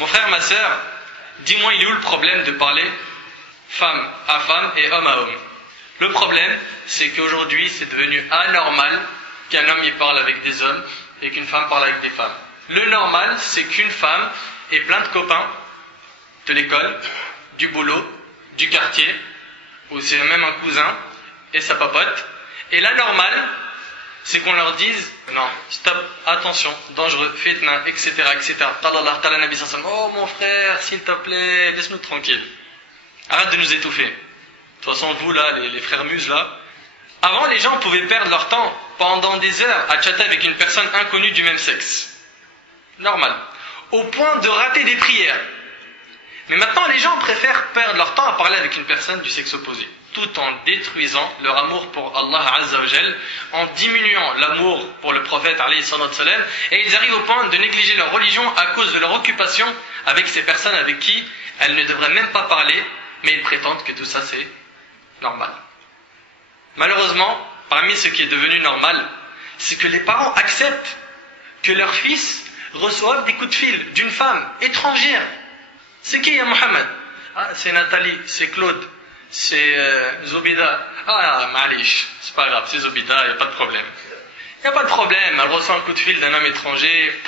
Mon frère, ma sœur, dis-moi, il est où le problème de parler femme à femme et homme à homme? Le problème, c'est qu'aujourd'hui, c'est devenu anormal qu'un homme y parle avec des hommes et qu'une femme parle avec des femmes. Le normal, c'est qu'une femme ait plein de copains de l'école, du boulot, du quartier, ou c'est même un cousin et sa papote. Et la normale, c'est qu'on leur dise non, stop, attention, dangereux, fitna, etc. etc. Oh mon frère, s'il te plaît, laisse-nous tranquille. Arrête de nous étouffer. De toute façon, vous là, les frères muses là, avant les gens pouvaient perdre leur temps pendant des heures à chatter avec une personne inconnue du même sexe. Normal. Au point de rater des prières. Mais maintenant, les gens préfèrent perdre leur temps à parler avec une personne du sexe opposé, tout en détruisant leur amour pour Allah Azza wa Jal, en diminuant l'amour pour le prophète alayhi salatu salam, et ils arrivent au point de négliger leur religion à cause de leur occupation avec ces personnes avec qui elles ne devraient même pas parler, mais ils prétendent que tout ça c'est normal. Malheureusement, parmi ce qui est devenu normal, c'est que les parents acceptent que leurs fils reçoivent des coups de fil d'une femme étrangère. C'est qui, Mohamed? Ah, c'est Nathalie, c'est Claude, c'est Zobida. Ah, malish, c'est pas grave, c'est Zobida, il n'y a pas de problème. Il n'y a pas de problème, elle reçoit un coup de fil d'un homme étranger.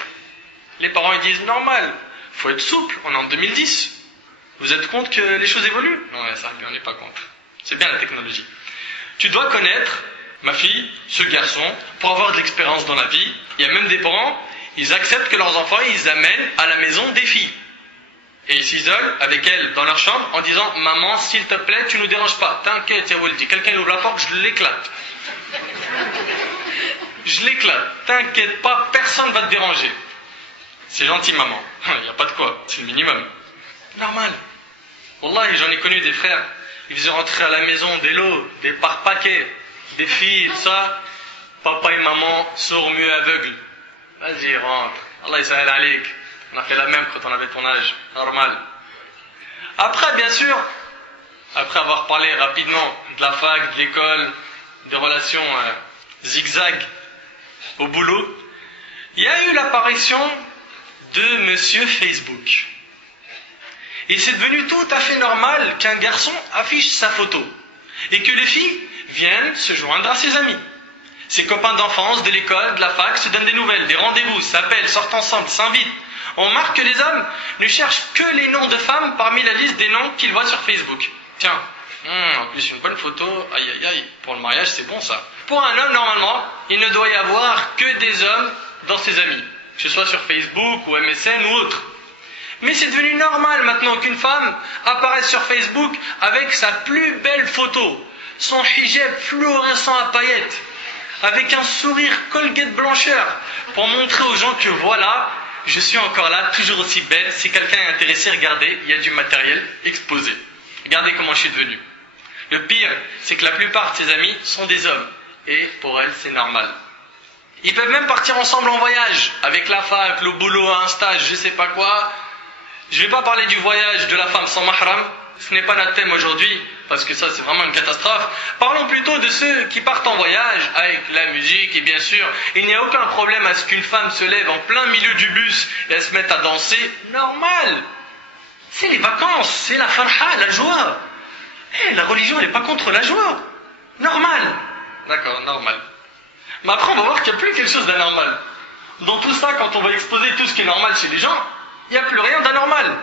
Les parents ils disent normal, il faut être souple, on est en 2010. Vous êtes contre que les choses évoluent? Non, ça, on n'est pas contre. C'est bien la technologie. Tu dois connaître, ma fille, ce garçon, pour avoir de l'expérience dans la vie. Il y a même des parents, ils acceptent que leurs enfants, ils amènent à la maison des filles. Et ils s'isolent avec elles dans leur chambre en disant « Maman, s'il te plaît, tu nous déranges pas. T'inquiète, Yaouldi. Quelqu'un ouvre la porte, je l'éclate. Je l'éclate. T'inquiète pas, personne va te déranger. » C'est gentil, maman. Il n'y a pas de quoi. C'est le minimum. Normal. Wallah, j'en ai connu des frères. Ils faisaient rentrer à la maison des lots, des par paquets, des filles, tout ça. Papa et maman, sourds, muets, aveugles. Vas-y, rentre. Allah yisahel alik. On a fait la même quand on avait ton âge, normal. Après, bien sûr, après avoir parlé rapidement de la fac, de l'école, des relations zigzag au boulot, il y a eu l'apparition de Monsieur Facebook. Et c'est devenu tout à fait normal qu'un garçon affiche sa photo et que les filles viennent se joindre à ses amis. Ses copains d'enfance, de l'école, de la fac se donnent des nouvelles, des rendez-vous, s'appellent, sortent ensemble, s'invitent. On remarque que les hommes ne cherchent que les noms de femmes parmi la liste des noms qu'ils voient sur Facebook. Tiens, en plus une bonne photo, aïe aïe aïe, pour le mariage c'est bon ça. Pour un homme, normalement, il ne doit y avoir que des hommes dans ses amis, que ce soit sur Facebook ou MSN ou autre. Mais c'est devenu normal maintenant qu'une femme apparaisse sur Facebook avec sa plus belle photo, son hijab fluorescent à paillettes, avec un sourire Colgate blancheur, pour montrer aux gens que voilà, je suis encore là, toujours aussi belle. Si quelqu'un est intéressé, regardez, il y a du matériel exposé. Regardez comment je suis devenu. Le pire, c'est que la plupart de ses amis sont des hommes. Et pour elle, c'est normal. Ils peuvent même partir ensemble en voyage, avec la fac, le boulot, un stage, je sais pas quoi. Je ne vais pas parler du voyage de la femme sans mahram. Ce n'est pas notre thème aujourd'hui, parce que ça c'est vraiment une catastrophe. Parlons plutôt de ceux qui partent en voyage avec la musique, et bien sûr, il n'y a aucun problème à ce qu'une femme se lève en plein milieu du bus et elle se mette à danser. Normal. C'est les vacances, c'est la farha, la joie. La religion n'est pas contre la joie. Normal. D'accord, normal. Mais après on va voir qu'il n'y a plus quelque chose d'anormal. Dans tout ça, quand on va exposer tout ce qui est normal chez les gens, il n'y a plus rien d'anormal.